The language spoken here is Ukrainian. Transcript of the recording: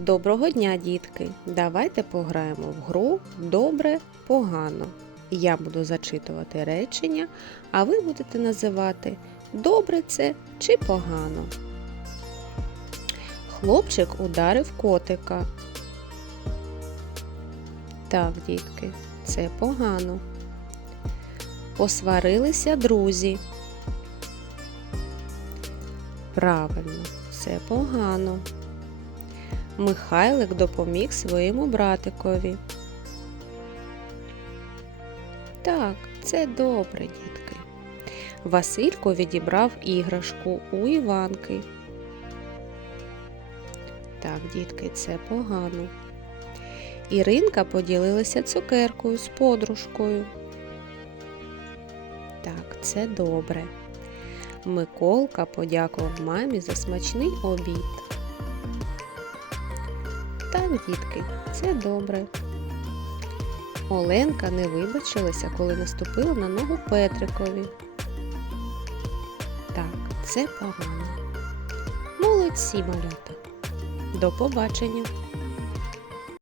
Доброго дня, дітки! Давайте пограємо в гру Добре, погано. Я буду зачитувати речення, а ви будете називати Добре це чи погано. Хлопчик ударив котика. Так, дітки, це погано. Посварилися друзі. Правильно, це погано. Михайлик допоміг своєму братикові. Так, це добре, дітки. Василько відібрав іграшку у Іванки. Так, дітки, це погано. Іринка поділилася цукеркою з подружкою. Так, це добре. Миколка подякував мамі за смачний обід. Так, дітки, це добре. Оленка не вибачилася, коли наступила на ногу Петрикові. Так, це погано. Молодці, малята. До побачення!